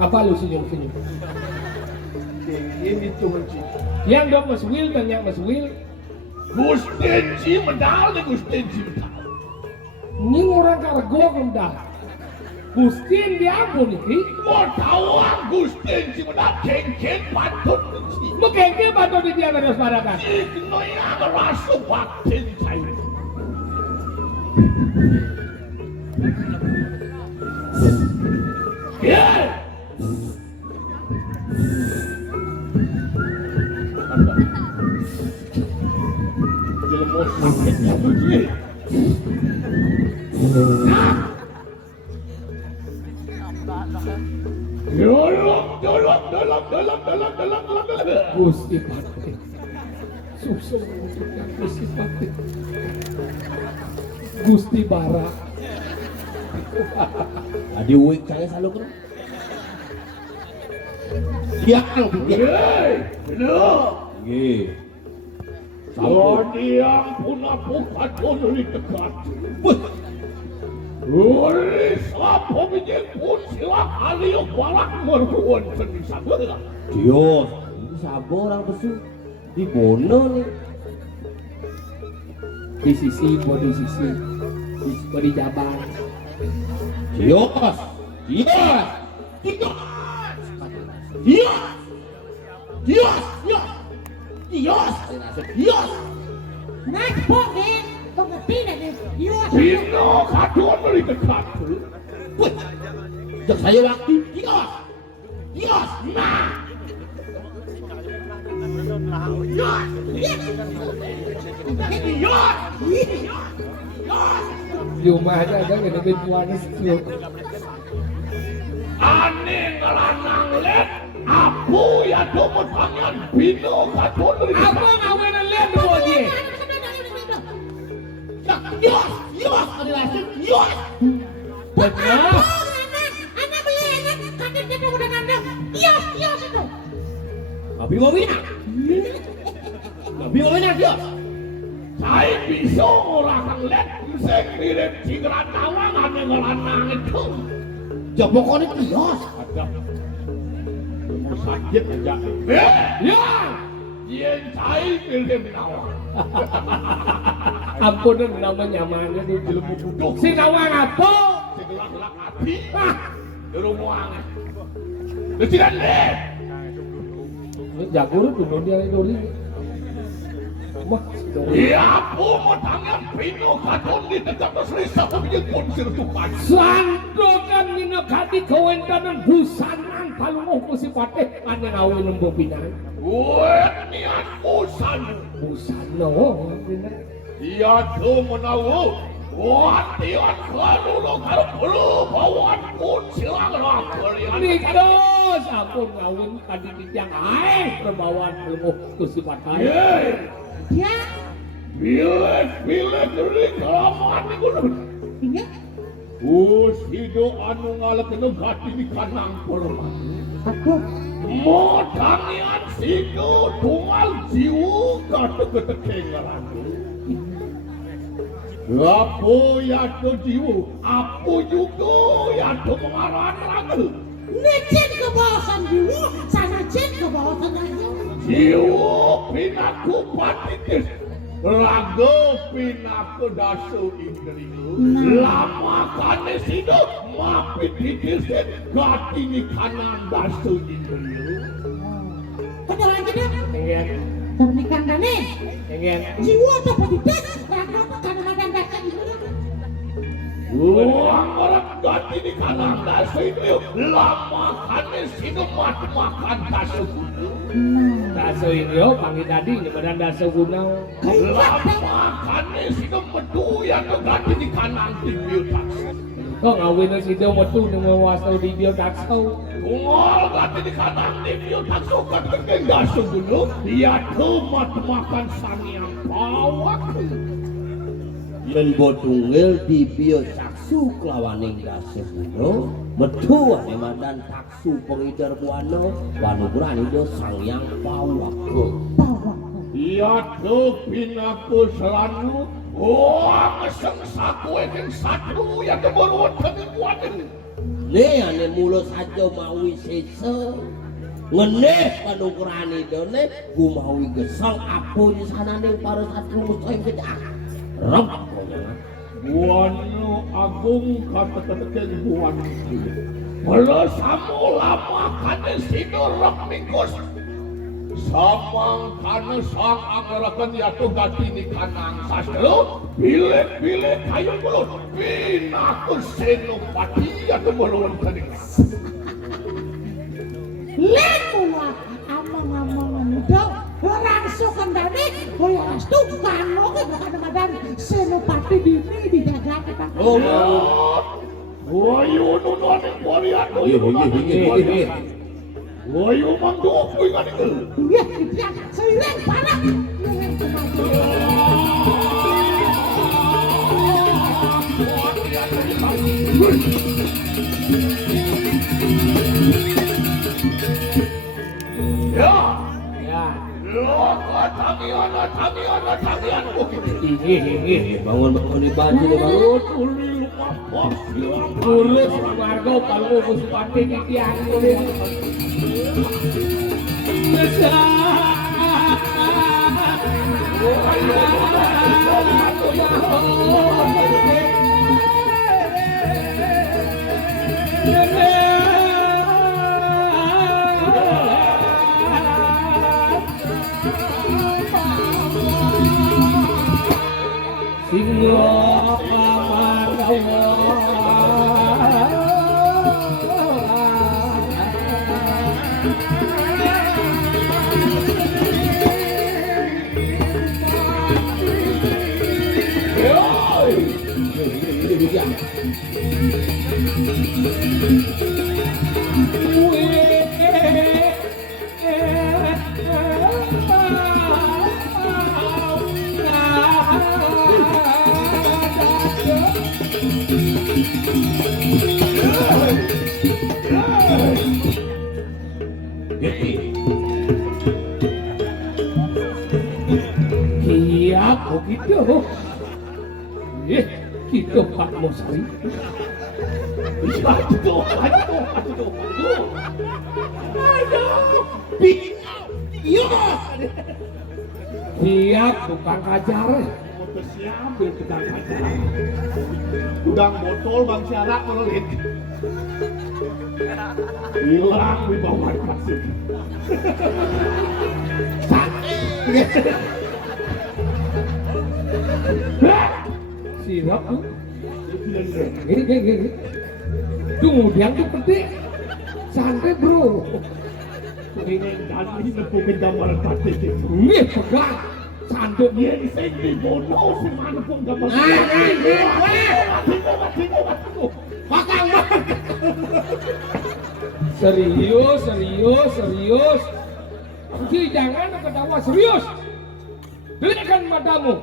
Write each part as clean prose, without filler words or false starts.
Apa lu senyum-senyum? Ini tuh Ci. Yang dok Mas Will dan yang Mas Will. GuSTi medal nih GuSTi medal. Ini orang kargo kemudah. GuSTi diampun nih. Mau tahu GuSTi medal kengkeng patut nih. Mau kengkeng patut di dia terus padakan. Signo yang rasa batin saya. Yeah. GuSTi PaTih. Susah untuk GuSTi PaTih. GuSTi Bara. Adi uik saya selalu kan. Dia Nggih. Sampun punah katon di dekat. Uri sapa bijil pun sila kali balak merkuan di sana. Dios, ini siapa orang pesu di bono nih. Di sisi, di sisi, di jabar. Dios, Naik pokoknya, kau ngerti nih, Pino katon di dekat. Jak saya waktu Dios, nah. Di rumah aja ada gede tuanya sekiu. Aneh ngelanang let, aku ya domot tangan Pino katon di dekat. Apa ngawenan lihat tuh dia? Dios, ada langsung Dios. Benar. anak beli anak, kadang dia udah nandang, Dios itu. Tapi mau mina Dios. Saya bisa orang let, saya kirim cingrat nawang aneh ngelanang itu. Ya pokoknya Dios. Ada mau sakit aja. Ya. Yen saya kirim nawang. Ampunan nama nyamannya di lembu duduk. Si nawang apa? Segelang-gelang hati. Di rumah. Di tidak let. Jagur dulu dia dori. Wah, Ya aku mau tangan Pino katon di dekat selisa pemilik konsir tupan. sandokan nina kadi kawentanan busanan palunguh GuSTi PaTih ane ngawin lembu pinan. Wet niat usan. Busano. Dia tuh menawu. Watian kalulo karo bawaan pun silang kalian. Nikdos ampun ngawin kadi yang ae perbawaan ilmu GuSTi PaTih. Ya, Bilek ring kelamaan nih gue. iya. Hidup anu ngalekeun gati di kanang perman. Aku Modangian sido tunggal jiwu kata ketekengaran. Apo ya to jiwa, apo juga ya to pengarah raga. Necen kebawasan jiwa, sana cen kebawasan raga. Jiwa PeNabuH PaTih raga PeNabuH dasu indriyo. Lama kane sida mapit dideset gati ni kanan dasu indriyo. Kedalan kita, Pengen, pernikahan dane. pengen. Jiwa dapat dites, raga karena madan dasar itu. Orang gati ni kanan dasu indriyo. Lama kane sida makan dasu indriyo. Daso ini panggil tadi badan daso gunang. Lama kane sida medu ya to gati ni kanan tibil dasu. Kok ngawin si dia metu dengan wasau di dia daksau. Ungol gati di kanan tibil dasu kateng dasu dulu. Dia tomat makan sangyang pawak. Yen bodungil dibiyo caksu kelawaning dasih itu metu ane madan taksu pengidar buano wanugrani do sangyang pawak. Dia to PeNabuH selalu ngeseng saku eken satu yang keberuan kebuatan. Ne ane mulo saja mawi sese ngeneh panugrani done gumawi gesang apo di sana ning para satru musoy kedah. Rep Buano agung kata-kata buan. Bersama lama kane sido rep mingkos. Samang kana sang angarakan yaitu gati ni kanang sastro bilik-bilik kayu mulut PeNabuH senopati yaitu melawan kening. Len mula amang-amang muda orang sukan dane oleh restu kano ke bukan madan senopati dini dijaga kita. Wayu nunuan yang mulia Wayu mangdok ingat itu. Iya, dia seiring parah. Ya, Ya, lo tangian bangun di baju nih bangun. urus warga kalau Gusti PaTih di tiang kulit. Iya, begitu. Gitu Pak Mosri. Aduh. Siap tukang kajar. Siambil tukang kacar. Udang botol bang siarak menelit. Hilang di bawah pasir. Siap tuh. Gini. Kemudian tuh penting. Santai bro. Ini tadi nepukin gambar batik itu. Nih pegang. Sanduk Dia sing dibunuh semana pun gambar. Makan banget. Serius. Ji jangan ketawa serius. Belikan matamu.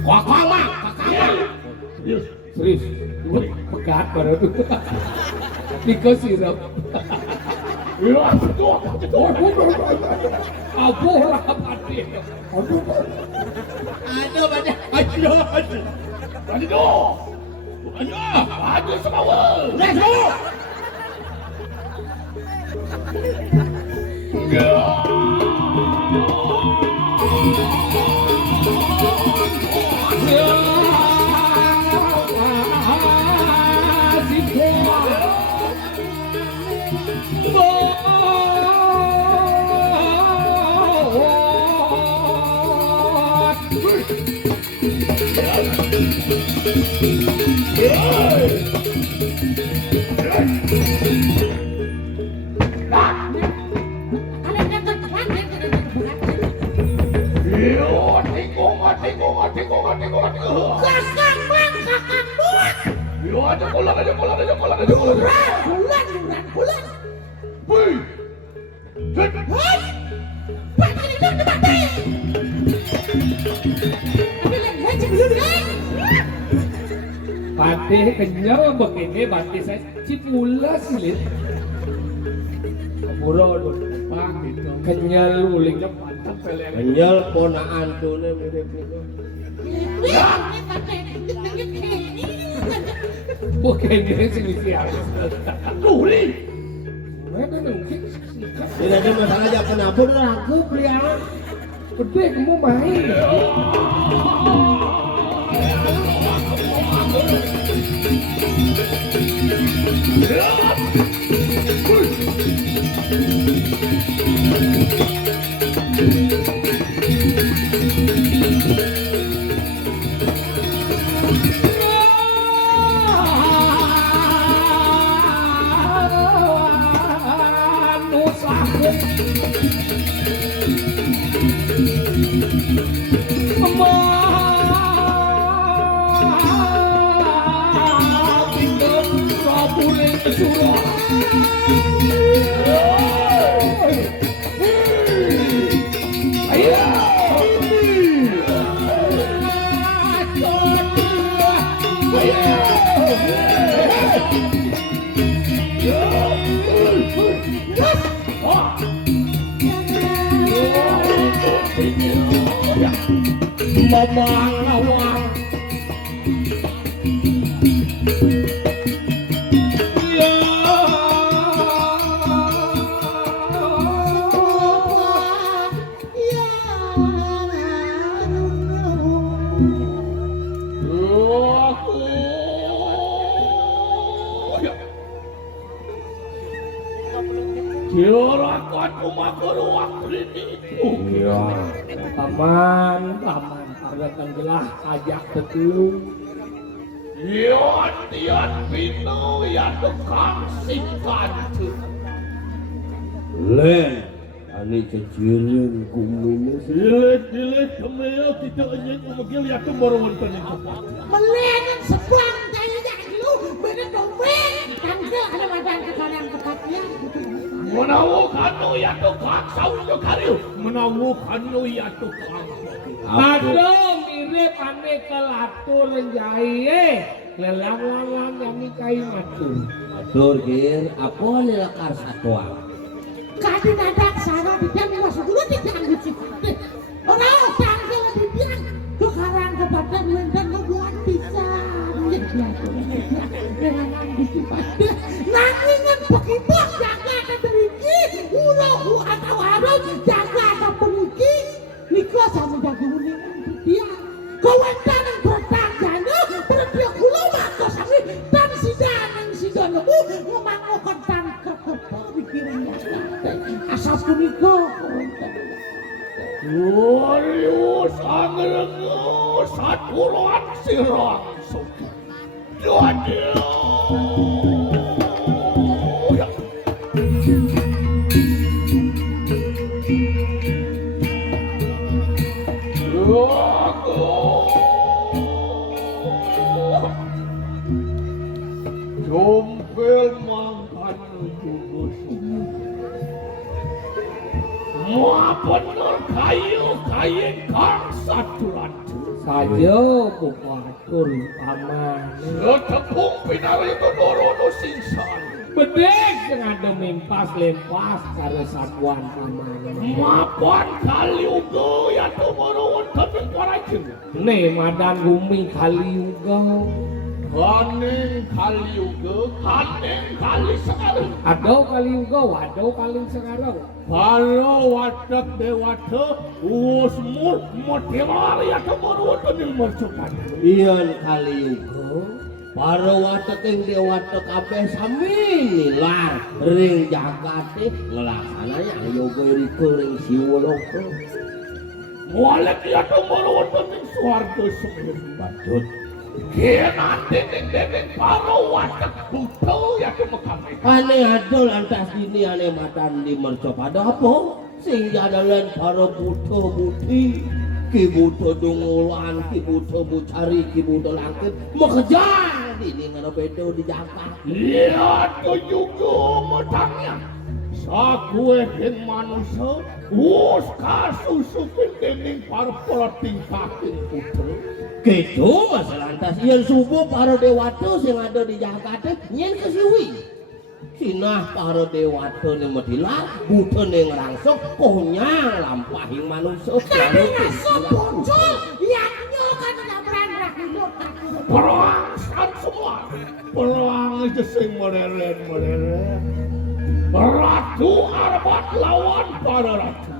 Kakak. Serius. Pegat baru tuh. Dikasih Ya, cetuk. Abuh lah Patih. Aduh, aduh. Aduh. Aduh semua. Let's go. Patih kenyal begini Patih saya cipula silit. Buron Bang gitu. Kenyal ulingnya pantang peleng. Kenyal ponaan tune mirip itu. Bukan dia sih siap. Uli. Mana mungkin? Ini ada masalah aja PeNabuH ragu pria. Gede kamu main. Mamang lawang. Kirakan umakur waktu itu. Iya. Paman. Agak gelah ajak tetulung. Tian bino ya tukang sikan. Len, ani kecilin kumini. Dilet kemana tidak ingin memanggil ya tu baru wonten itu. Melengan sebang kayaknya lu bener domen. Tangkel ada badan kekadang tepatnya. Menawu kanu ya tukang saung kariu. Menawu kanu ya tukang. Aduh mirip aneh kelatur jahe. Lelang-lang yang kai matur. Atur kir, apa nih lakar satwa? Kadi dadak sana di jam masuk dulu di tangguh sifat. Orang tangkel di biang kekarang kepada mendan kebuat bisa. Dengan tangguh sifat. Nangingan pekibak jaga keteriki. Ulahu atau harus jaga keperiki. Niko sama jaga uningan dia. Kewentangan bertanggana berdia kulo maka sami dan si danang si donomu memangokan tangkap kepikirannya. Asal puniko kewentangan. Warius angrengus saturan sirang suki. Waduh. Jompel mangkan juga mua bener kayu kang saturan Saja bukatur paman. setepung pinari itu dorono sinsan bedek sing ada mimpas lempas karo satuan pamana. Mapan kali uga ya tuh baru wonten ing parajen. Ne madan bumi kali uga. Kaneng kali uga, kaneng kali sekarang. Ado kali uga, wado kali sekarang. Para wadak dewata usmur model ya tuh baru wonten ing mercupan. Iyan kali uga para watek ing dewata kabeh sami nilar ring jagate nglaksananya yoga rika ring siwaloka. Walek ya tuh baru wonten ing swarga semir badut. Kena dendeng para wadak butuh ya tuh mekame. Ane adol antas dini ane madan di mercopada apa? Sing jadalan para butuh buti. Ki butuh dungulan, ki butuh bucari, ki butuh langit. Mau kejar ini ngana bedo di Jakarta. Iya tuh juga matangnya. Sakue ing manusia, us kasusupin dening para peleting kaking putra. Gitu masalah lantas yang subuh para dewata sing ada di Jakarta nyen kesiwi. Sinah para dewata ning medilar, butuh ning rangsok, konyang lampahing manusia. Bocor, yaknya kan nyamperan rakudut. Perang semua, perang aja sing modern. Ratu Arbat lawan para ratu.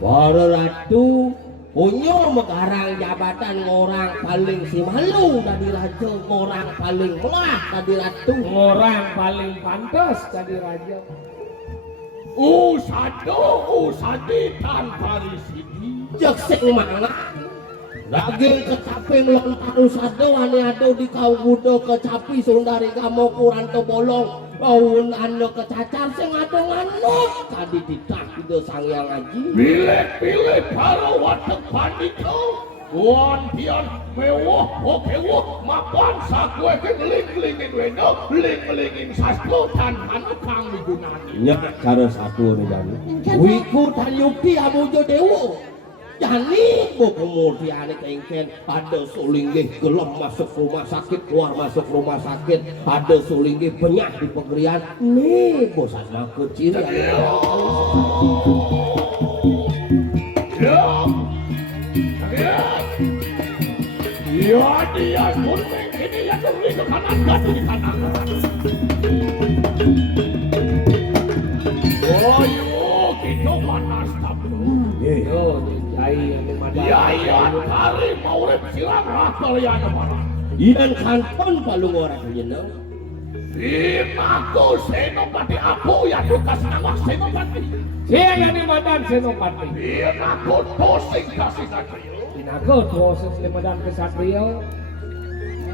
Para ratu punya megarang jabatan orang paling si malu tadi raja, orang paling melah tadi ratu, Orang paling pantas jadi raja. Usadi tanpa risidi. cek sing mangga daging kecaping lontar usado ane-ado di kau budo kecapi sundari kamu kuran bolong Aun anu kecacar sing ada manuk tadi ditah itu sang yang ngaji. Pilih para watak pandito. Wantian mewah okewah mapan sakue ke ling-lingin weno ling-lingin sastro tan anu kang digunani. Nya cara satu nih jani. Wiku tanyuki amujo dewo. Jani bu kemudian kengken ada sulinggih gelem masuk rumah sakit keluar masuk rumah sakit ada sulinggih penyah di pegerian nih bosan aku ciri Ya dia kuning ini yang beri ke kanan gak di kanan. Oh yuk kita panas tapi. Yo, Yayat hari maurib silang rakal yang marah. Iyan kanton palung orang nyeneng. Aku senopati aku ya tukas nama senopati. Siya yang madan senopati. Aku tosing kasih satrio. Inago proses lemadan kesatrio.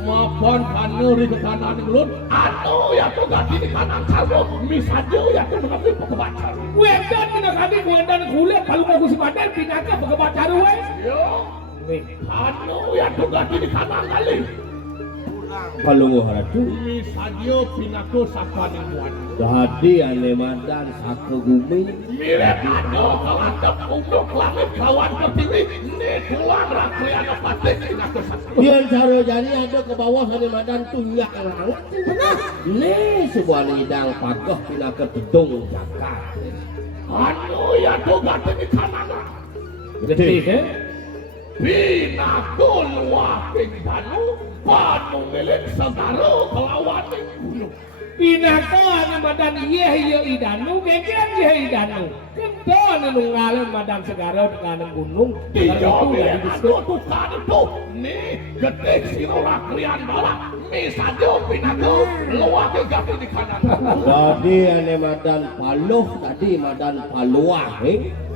Mapan kanu di kanan ngelun. Anu ya tuh ganti di kanan kalbo. Misajo ya tuh menepi pekebacar. Wedan pinakati wedan kulit kalau mau si padan pinaka pekebacar we. Yo. Anu ya tuh ganti di kanan kali. Palung orang tu. Misajo pinaku sakwan yang buat. Jadi ane madan sake gumi. Mirip anu kelantap untuk langit kawan pertiwi. Ini tulang rakliana patih pinaku sakwan. Iyan cara jani ada ke bawah ane madan tunyak langit. Nih sebuah nidang pagah pina ke dedung jakar. Anu ya tuh ganti di kanan. Gede ke? Pinaku luaping danu. Panu ngelin segaro kelawan gunung. Pinaka ane madan iya idanu geger iya idanu. Kento ane nunggalin madan segara dengan gunung. Tiga bilik anu tukar itu. Nih gede siro raklian balak. Misajo pinaku luaping ganti di kanan. Jadi ane madan paluh tadi madan paluah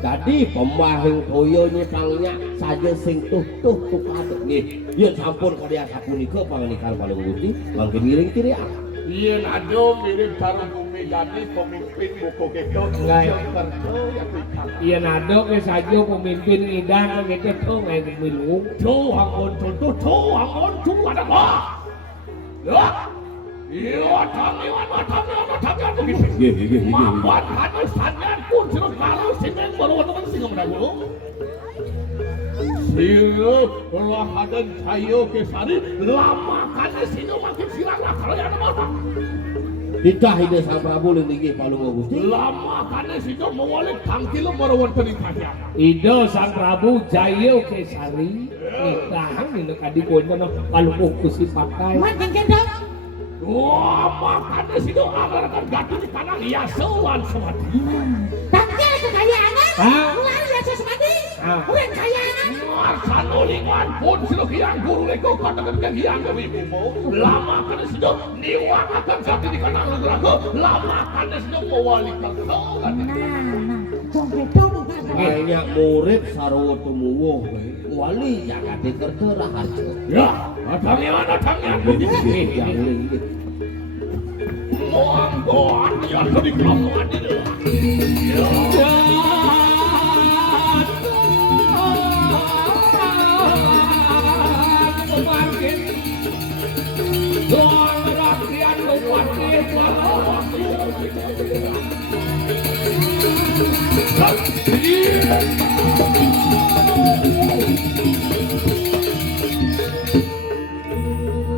jadi pembahing toyo nyepangnya saja sing tuh kadek nggih. Yen sampun karya sapunika panganikan paling gusti mangke miring kiri ah. Yen ado mirip karo bumi gani pemimpin buku keto yang kerja yang pikir. Iya nado ke sajo pemimpin ngidang gitu tuh nggak kemilu. Tuh angon tuh angon tuh ada apa? Ya. Iya, tangan begitu. Mampun anu sanyan pun sirah karo singen baru teman singa mendahulu. Sirah belah adan cayo kesari lama kan singa makin sirah karo yang mana? Ditah ide Sang Prabu linggih palung Gusti. Lama kane sida mawalik tangkil baru wonten ing kahyangan. Ida Sang Prabu Jaya Kesari nitah ning kadi kono kalung Gusti Patih. Man kengken dong. Lama kane sida agarkan gati di kanang ya sowan semati. Tangkil kekayaannya. Mulai ya semati. Bukan kekayaannya. Marsan ulingan pun sila kiyang guru leko katakan kiyang gawi mo. Lama kane sida niwang akan gati di kanang lugraga. Lama kane sida mawalik kagatan. Dong. Banyak murid sarwa tumuwuh wali jagate kerja raharja. Ya, datangnya. Yang linggih. Monggoan ya di kamuan ini.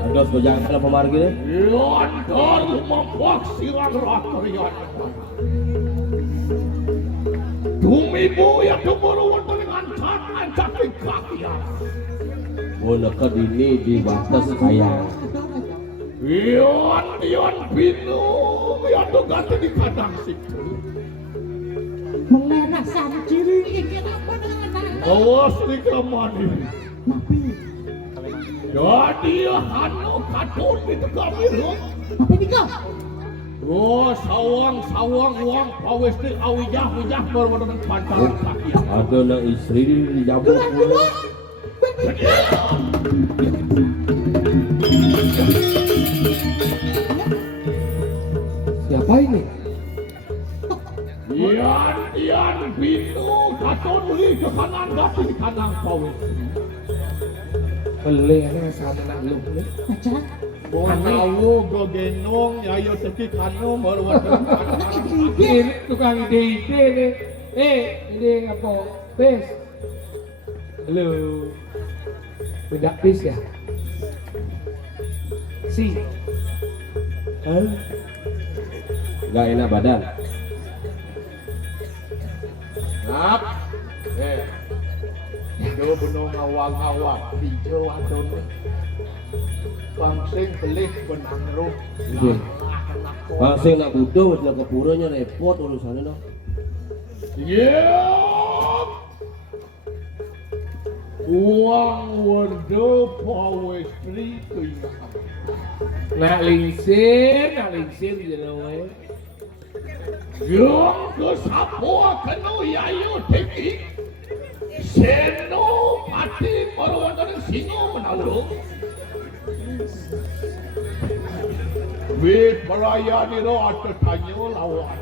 Ada sebajang kalau pemargi deh. Yondor membuat sirang rakyat. Tumibu ya tumuru wonten ancak kakian. Boneka dini di batas sayang. Yon binu ya tuh ganti di kandang situ. Mengenak sama ciri kEnApa dengan anak. Awas di kamani. Nabi. Jadi hanu katun di tegamiru. Apa ini kau? Oh sawang uang pawes di awijah berwadah pantaran kakian. Ada nak istri di jamu. Dulu. Siapa ini? Ian binu katun beli ke kanan gati di kanan pawes. Pelenya sama nak lu nih. Aja. Tahu go genong ayo teki kanu berwadah pantaran. Ini tukang ide nih. Ide apa? Pes. Halo. Beda pes ya? Si. Gak enak badan. Ngap. Itu bener ngawang-ngawang hijau adon. Bangsing belih benang roh. Iya. Masih nak butuh sudah keburunya repot urusannya no. Yep. Uang warga pawestri keindahan. Nak lingsir jerowe. Yang ke sapua kenu yayu teki. Seno pati perwatan singo menawurung. Wit beraya ni ro atas tanyo lawan.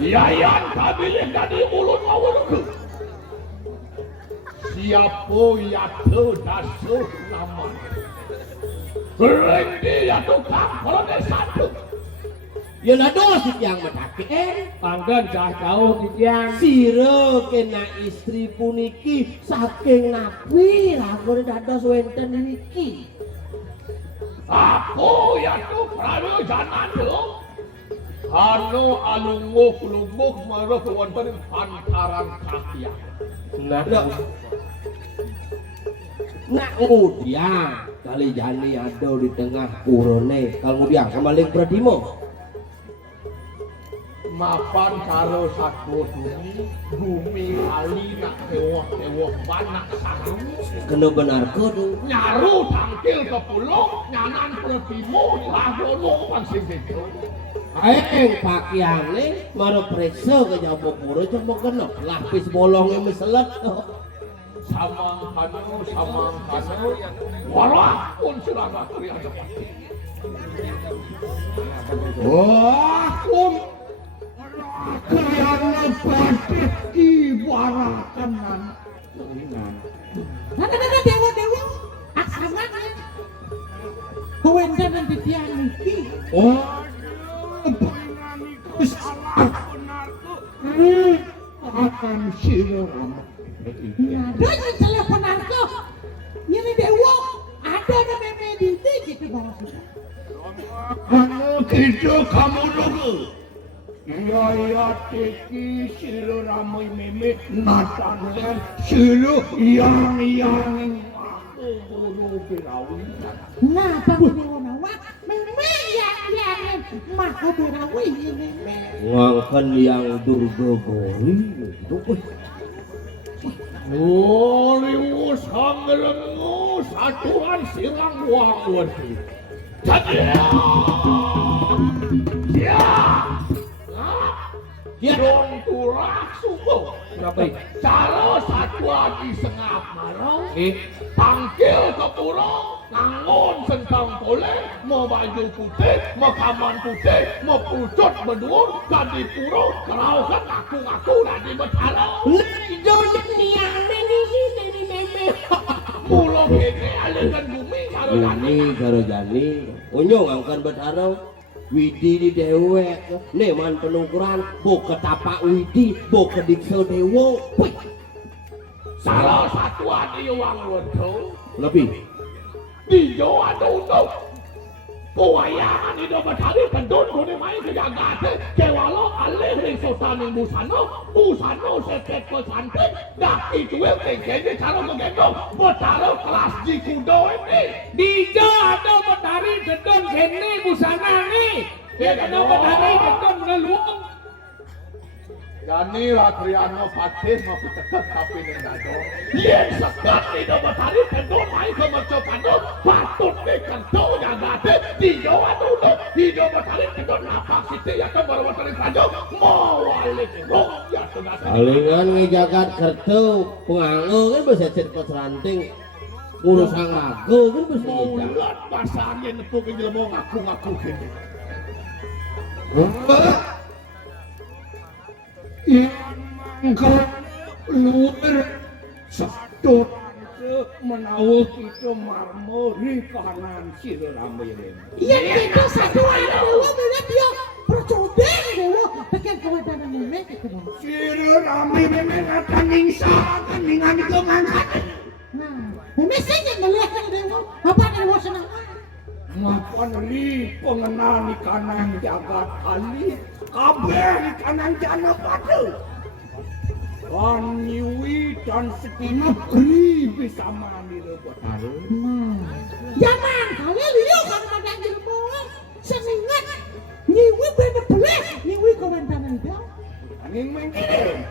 Yayan kabilin tadi ulun awalku. Siapa yaitu dasuh nama. Berhenti ya tukang kalau satu. Ya nado si yang matake. Panggan cah kau dikian. Sira kena istri puniki saking nabi lamun dados wenten niki. Aku yaitu prabu janan dong. Anu alungguh marah wonten pantaran kakian. Nak kemudian kali jani ada di tengah kurone kemudian kembali berdimo. Mapan karo satu bumi ali nak ewah banak sarung. Kena benar kudu. Nyaru tangkil ke pulau nyanan pertimu lagu lompan sing itu. Pakaiane maro periksa ke nyawa pura cuma kena lapis bolongnya meselet. Samang kanu warah pun sudah gak terlihat pasti. Wah pun kayaknya pasti ibaratkan Nana dewa aksananya. Kewenda nanti dia niki. oh akan siluran. Ada yang telepon aku. Ini dewa. Ada yang memediti gitu bang. Ayat teki silo ramai meme natanulan silo yang aku guru birawi. Nah, bang Nawat, memang yang maka berawi ini. Ngangkan yang durgogori itu Olimu sanggelengu satuan silang wangun. Jadi ya, dong turak suku. Kenapa? Cara satwa di sengap marau, tangkil ke puro, nangon sentang tole, mau baju putih, mau kaman putih, mau pucot berdua, kan di puro, keraukan ngaku-ngaku dan di betalo. Pulau ini aliran bumi karo jani. karo jani unyong angkan betaro Widi di dewek neman penukuran bo ketapak Widi bo kedikso dewo Salah satu adi uang wedok lebih di Jawa Tunduk. Kewayangan di dompet hari pendun kuni main kejagate kewalo alih ring sotaning busano setet pesantik dah itu yang tingginya cara kegendong betaro kelas di kudo ini Dijo ada petari dedon kene busana nih. Dia ada petari dedon ngeluang. Yani Ratriano Patih mau deket tapi nengado. Yen sekat di dompet hari pendun main ke mercopano patut dikentu jagate di Jawa Tunduk di dompet hari pendun napak siti ya kan baru watari kranjong mau walik rong ya tugas. palingan ngejagat kertu penganggo kan bisa cerita seranting ngurus ngago kan bisa Mulat basahnya nepuk ini mau ngaku-ngaku gini. Engkau luar satu menawuk itu marmori kanan siramai ini. Iya itu satu aja dewa melihat dia percobaan dewa bagian kewadanan memek itu dong. Siramai memang akan ningsa akan ningan itu ngangkat. Nah, memek saja melihat dewa apa dewa senang. Mapan li pengenal ni kanan jagat kali kabeh ni kanan jana padu. Nyui dan sekinap bisa mandi buat hari. Nah, jangan kalian lihat kan ada ilmu seningat nyiwi bener boleh nyiwi kewadanan dia. Aning mengkene.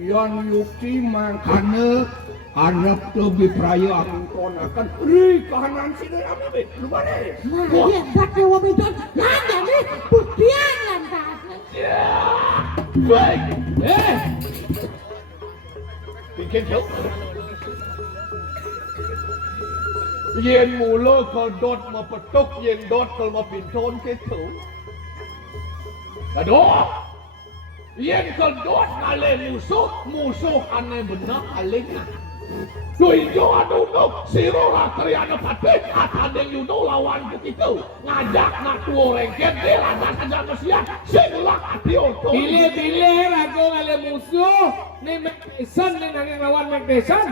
Yang yukti mangkane Arab lebih prayo akan konakan kanan sini kami lupa deh. Nah, dia buat dewa medan nanya nih putian lantas. Baik. Bikin jauh. Yen mula kedot mepetuk yen dot kalau mepinton gitu. Kedot. Yen kedot ngale musuh aneh benar alingnya. Doijo adunduk siro Ratriano Patih atadeng yudo lawan begitu ngajak ngatu orang gede lantas aja mesian singulak hati untuk Pilih aku ngale musuh nih McDeson nih nanging lawan McDeson.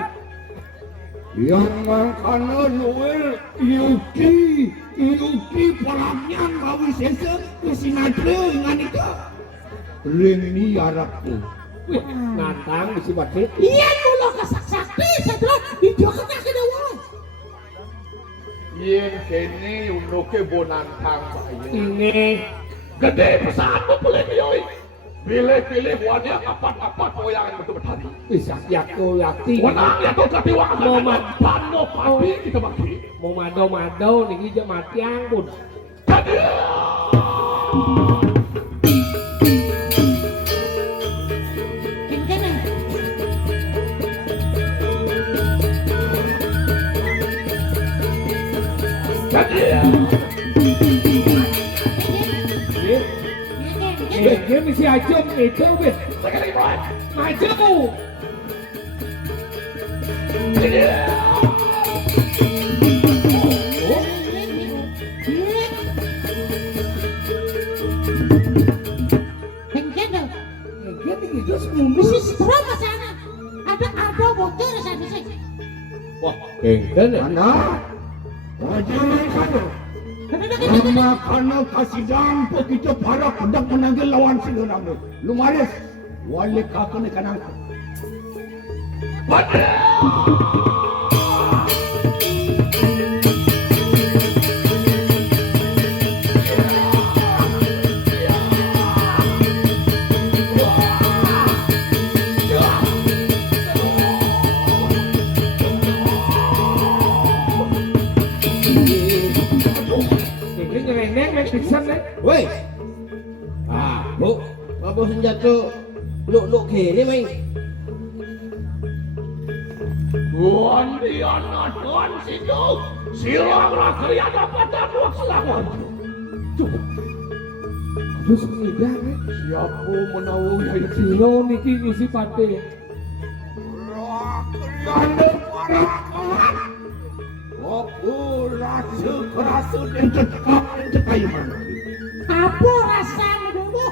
yang mangkana luwer Yuki perangnya bawi sesek kesinatre ngan itu ring ni Arab tuh. Wih, nantang isi batik. Iya mulu kesak-sakti setelah dijokat ke dewa. Yen kene unoke bonantang bayi. Ini Gede pesan boleh yoi. Pilih wanita kapan-kapan yang betul-betul. bisa yaku yakti. Wanang ya tuh katiwaan. Momen pano papi kita bagi. mau mado niki je matiang pun. Jadi. Dia mesti aja itu bet. Maju. Mesti setelah ke sana. Ada bocor sana sih. wah kengken ya Anak. Jangan kado. Lama karena kasidang begitu para hendak menanggil lawan siluranmu. Lumaris, wali kakak ni kanang. Woi. Ah, Bu. Apa senjata luk kene, Mei? Tuan anak tuan situ, silanglah kriya dapat dua selamat. Terus ngidang Siapa menawu ya silo niki GuSTi PaTih. Kriya para kawan. Apa rasa kerasa dan cekap kayu mana? Apa rasanya dulu?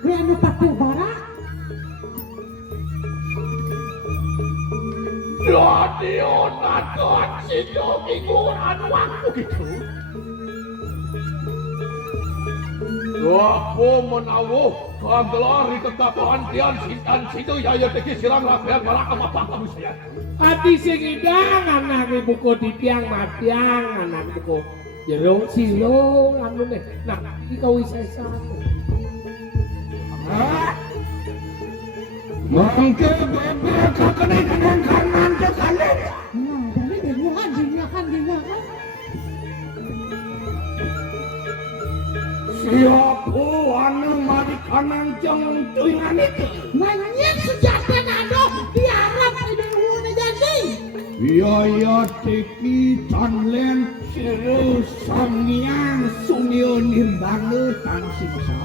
Kriya PaTih barak. Jadi anak tuan situ ikuran waktu gitu. Apa menawu kagelari ketabahan tian sintan situ ya teki silang rakyat barak apa kamu saya. Adi sing ngidang anak buku di tiang matiang anak buku jerung silo anu nih. Nah, iki kau isa-isa. Mangke bebek kakene dengan kanan sekali. Nah, dari dinyakan. Siapa anu mari kanan jeng tuingan itu? Nanya sejata nado diarap di dewa jadi. Biaya teki tanlen seru sangyang sunyo nirbana tan siksa.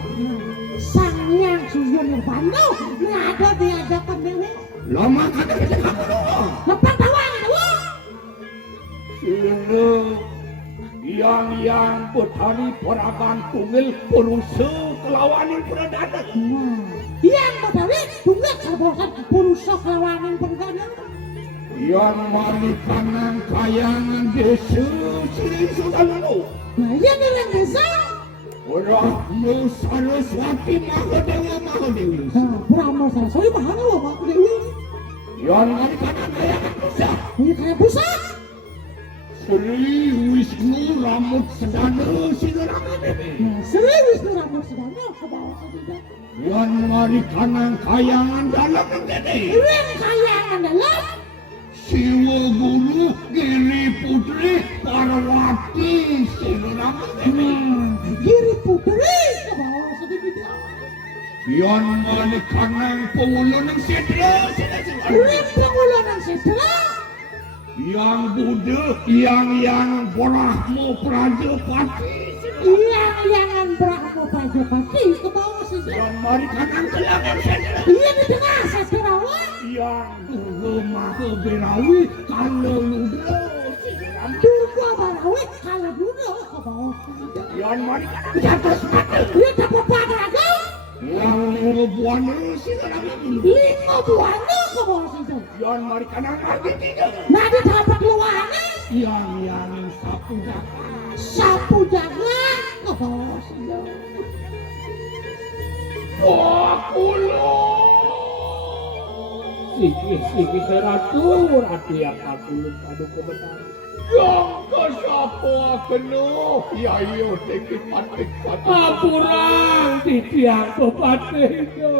Sang Hyang Surya Nirbana ngado diadakan dewa. Lama kata kita kamu dulu. Lepas tawang dewa. Sini yang petani peragan tunggal perusa kelawanin perdana. Yang berdari tunggal kerbosan perusak lawanan perdana. Yang mari kanan kayangan desa sini sudah lalu. Nah, yang orang desa. Rahmu Saraswati Mahadewa. Nah, Brahma Saraswati Mahadewa. Yang mari kanan kayangan desa. Ini kayak pusat. Sri Wisnu Ramut Sedana Sidarama Dewi. Nah, Sri Wisnu Ramut Sedana ke bawah tidak. Yang mari kanan kayangan dalam menjadi. Yang kayangan dalam. Siwa Guru Giri Putri Parwati Sidarama Dewi. Giri Putri ke bawah tidak. Yang mari kanan pengulunan Sidra. Yang pengulunan Sidra. Yang Buddha, yang Brahmo Prajapati, yang Brahmo Prajapati ke bawah sih. yang mari kanan telangan saja. Iya di tengah Sastirawan. Yang Durga Maha Berawi kalau Ludra. Durga Barawi kalau Ludra ke bawah sih. Yang mari kanan jatuh semata. Dia dapat padaga. Yang Lima Buana Sidarama dulu. Lima buana ke bawah sih. Yang mari kanan lagi tiga. Nah dia dapat luarnya. Yang sapu jaga. Sapu jaga ke bawah sih. Wakulo. Siki ratu yang aku aduh komentar. Yang kesapa kena. Ya iyo teki patik. Apurang di tiang PaTih itu.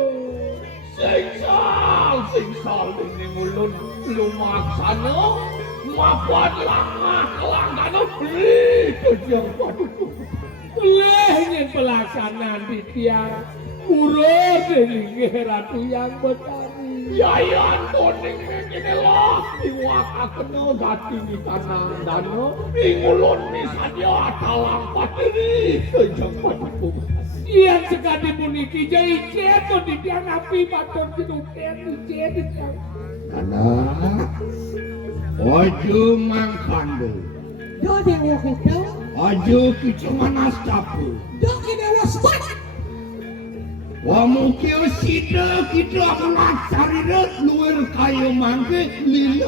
Singsal ini mulun lumaksana mapat langah kelangkana beri kejang paduku. Lehnya pelaksanaan di tiang urut ini ratu yang betari. Yayan toning ini lah diwaka kena gati di tanah dana ingulun misalnya talang patiri kejang paduku. Yang sekali puniki jadi ceto di tiang api patung sinuken di tiang. Karena ojo mangkandu, Do dewa kita. ojo kicumanas capu. Do dewa spot. Wa mungkin sida kita melat sarina luar kayu mangke lilo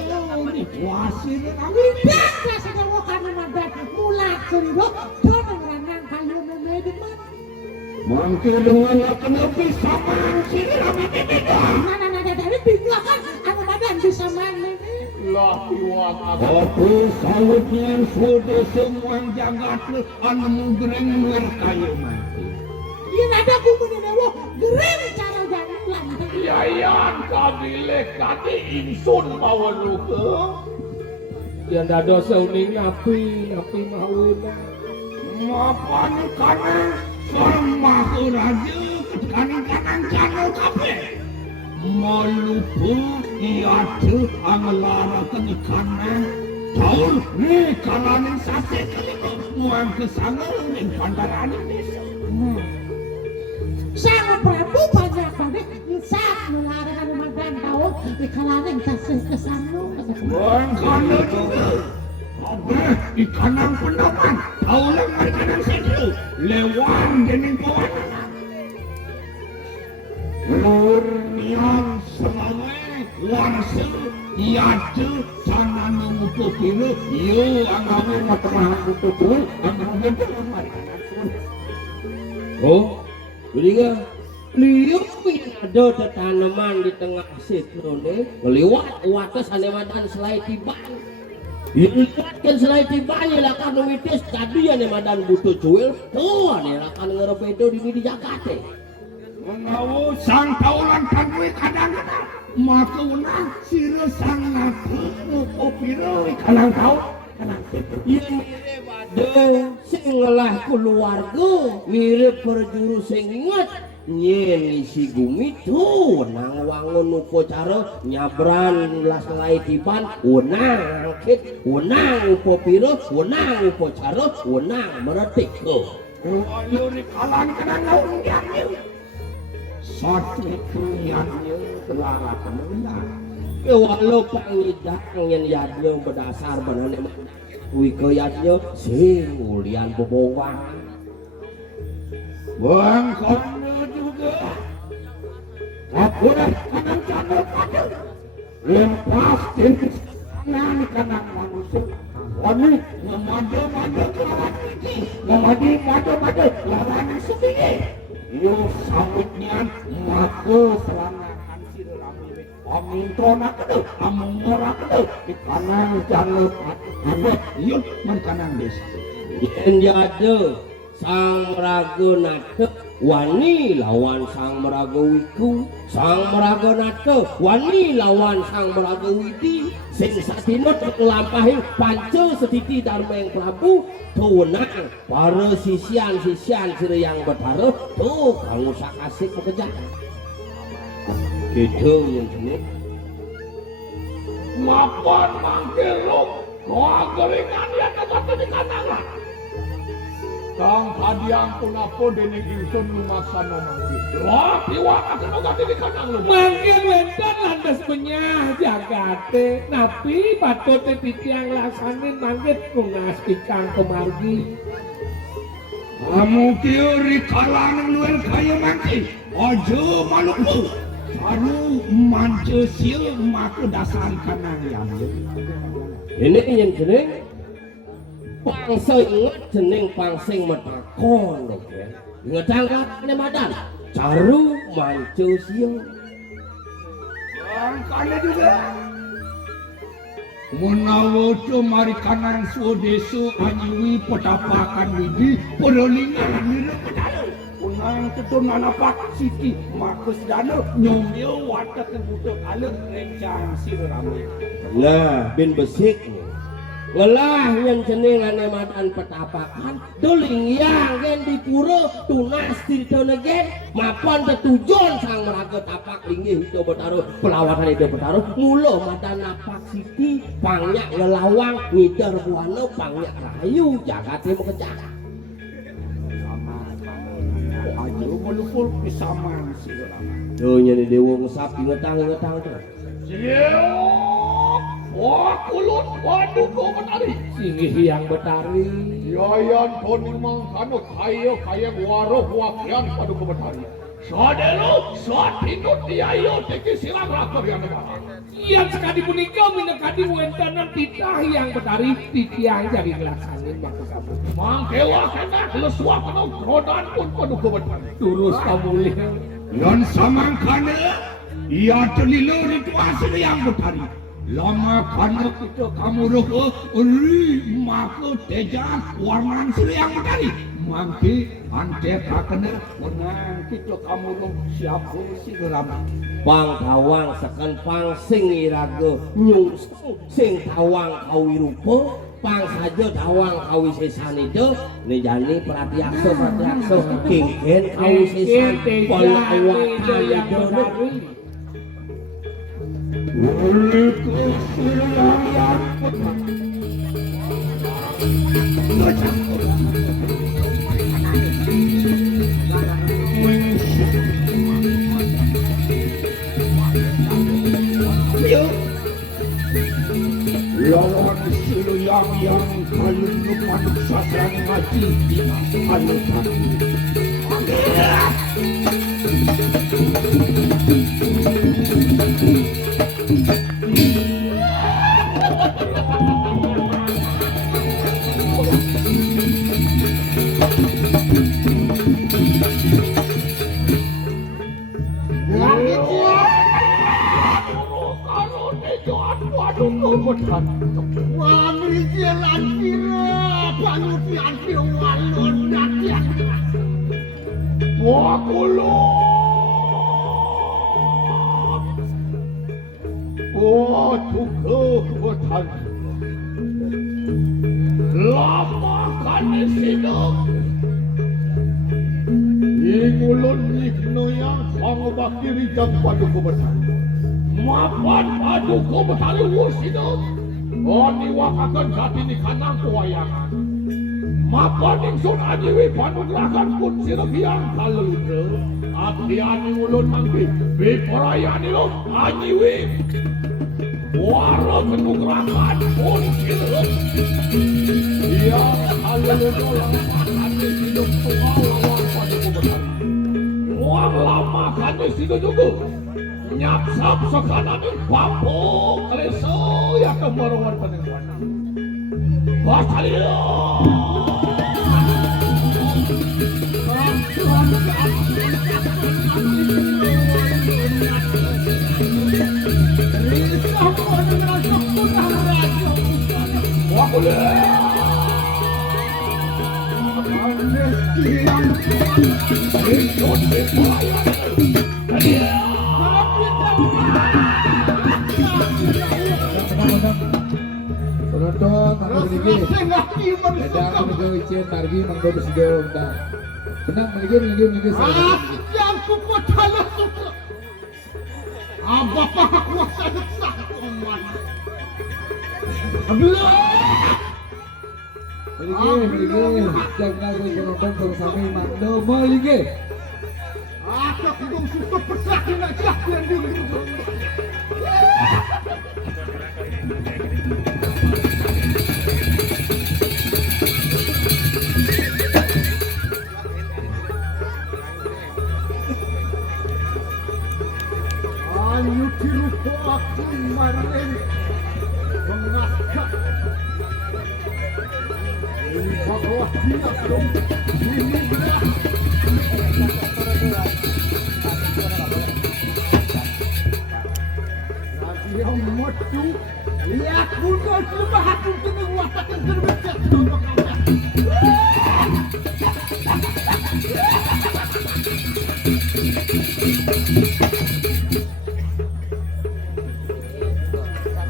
Puasir kami. Biasa sedawa karena madan mulat seribu jangan renang kayu memedeman. Mangke dengan akan lebih sama sini kami beda. Nah dari bingung kan anu madan bisa mana? Lah iwak aku sawutnya sudah semua jagat anu mungkin kayu mati. Iya ada kumpul dewa gerem cara jalan lantai. Yayan kabile kati insun maweruke. Yang dado sauning napi mawina. Mapan kana sama raja kanan channel kape. Malupu iatu anglara kenikana. Tahu ni kalanin sate kalau muang kesana ning kandarani desa. Sang Prabu banyak banget insaf melarang madan tahu di kalangan kasih kesana. Muang kana juga. Abah ikanang pendapat. Tahu lang marikanan sedu. Lewan dening kawanan. Murnian selawe warse iatu sana nunggu kini yo angawe matemahan itu angawe marikanan. Oh, beliau beliau ada tanaman di tengah situ nih, ngeliwat wates ane madan selai tiban. Liwatkan selai tiban ya lakan numitis tadi ane madan butuh jual, tuh ane lakan ngerepedo di Jakarta. Mengawu sang taulan kanwe kadang-kadang maka unang sira sang nabi opiro kadang tau kadang Iya mirip ada sing ngelah keluarga, mirip perjuru sing inget nyen isi gumi tuh nang wangun upacara nyabran las selai tiban unang angkit unang upopiro unang upacara unang meretik tuh. ayo di kalan kadang naung diambil satu kriyannya telah kemenang. Ya walau pangidang yang yadnya berdasar benar kuwi kayatnya sing ulian bobowang. Bang kono juga. Aku dah kanang channel pakai. Lepas dari tangan kanang manusia. Wani memadu kelawan ini. Memadu lawan sebiji. Yo sawitnya maku selangakan sirami. Amintona kedu, amungora kedu. Di kanang channel pakai. Yo menkanang desa. Yen jade sang meraga nate wani lawan sang meraga wiku, sang meraga nate wani lawan sang meraga widi. Sing satino terkelampahi panca setiti darmeng Prabu tunang para sisian-sisian sira yang betara tuh kamu sakasik bekerja. Gitu yang jenis. Mapan mangkiruk doa keringan yang kata di kanangan. Kang hadiang punapun dening ingsun lumaksana mangkir. Wah, iwak akan ganti di kanang lu. Mangke wenten lantas menyah jagate napi patute titiang laksanin mangke tunas ikang kemargi. Kamu kieu kalangan luel kaya mangki. Aja maluku. Saru mance sil maku dasar kanang yang. Ini yang jenis pangsa ingat jeneng pangsing metakon lho kan. Ngedangkat ne madan caru mancu siang. Angkane juga. Menawoto mari kanan sudesu anyiwi petapakan widi perolingan nire pedalo. Unang ketunan apa siti makus dano nyomyo watak kebutuh alek rencang sirame. Nah bin besik lelah yang jeneng ane madan petapakan duling yang gen di pura tunas tirtone gen mapan tetujon sang meraga tapak linggih itu betaro pelawatan itu betaro mulo madan napak siti pangyak ngelawang ngider buana pangyak rayu jagate mekejak Sama aja melupul pisaman sirame. tuh nyani dewa ngesap ngetang tuh. Wah kulut waduh menari. Singgih yang betari. Yayan toni mangkano kaya waroh wakian paduka betari. Sadelo satinut diayo teki silang rakor yang negara. Yang sekali menikah minekadi wentanan titah yang betari titiang jadi ngelaksanin maka kamu. Mangkewa kena lesuah penuh rodan pun penuh kebetulan. Terus kamu lihat. Dan samangkana ia terlilo rituasi yang betari. Lama karena kita kamu roh maka tejak warman yang betari. Mangki ante kakena menang kita kamu roh siapa si geram. Pang tawang seken pang sing iraga nyung sing tawang kawi rupa pang saja tawang kawi sesan itu nejani pratiakso kengken kawi sesan pola awak yang betari. Lawan silu yang kalian lupa sasar ngaji di alukan. Wami jalan kira, panusian piwalon dakyat. Wakulo. Tuhan. Lama kan sino. Ingulun nikno yang pangobakiri jang paduko betal. Mapan paduko betal wusino. Oni wakakan gati ni kanang kuwayangan. Mapan ingsun ajiwi panugrakan pun siragiang kaludra. Atiani ulun mangki. Biporayani lo ajiwi. Wara penugrakan pun siragiang. Ia kaludra lamakan di hidup pengalawan paduko betal. Wang lamakan di situ juga. Nyapsap sekananin papuk leso ya kemaruan peningguan. Batalio. Penonton, mangga menigi. Dadang menigi icin targi mangga bersidong. Benang menigi. Yang kuku calon suka. Abah kuasa desah kuman. Menigi. Jangan kau penonton bersama mangga menigi. Aku kudung suka pesakin aja yang dulu. Ayo tiruku aku marin mengakak. Ini bawah dia dong. Ini dah. Yang motu lihat bunuh semua hati kini wasakan terbesar untuk anda.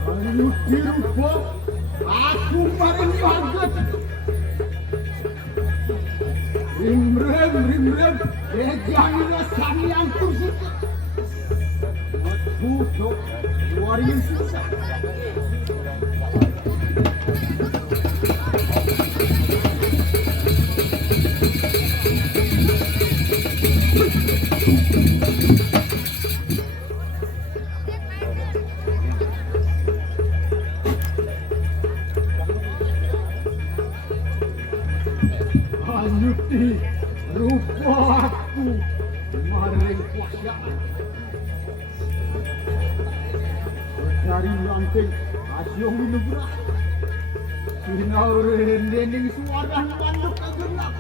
Ayo tirupo, aku marin banget. Rimrem, jangan rasanya yang tersuka. Butuh warin susah. Anyuti rupa aku maring kuasaan. dari lanting asyong minubrah. Sinaurin dening suara panduk kegenak.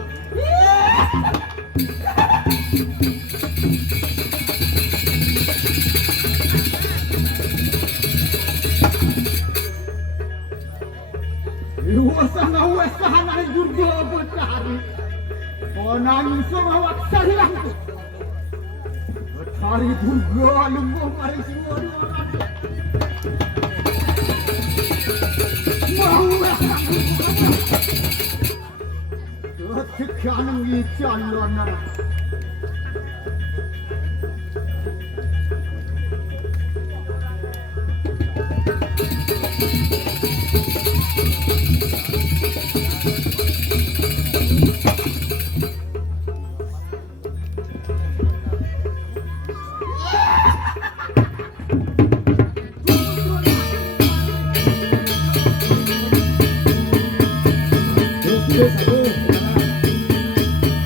Iwasan awesahan ay jurgo betari. Konang sumawak salang. Betari jurgo lumbuh mari semua orang. Mau ketekanang ikan lonar.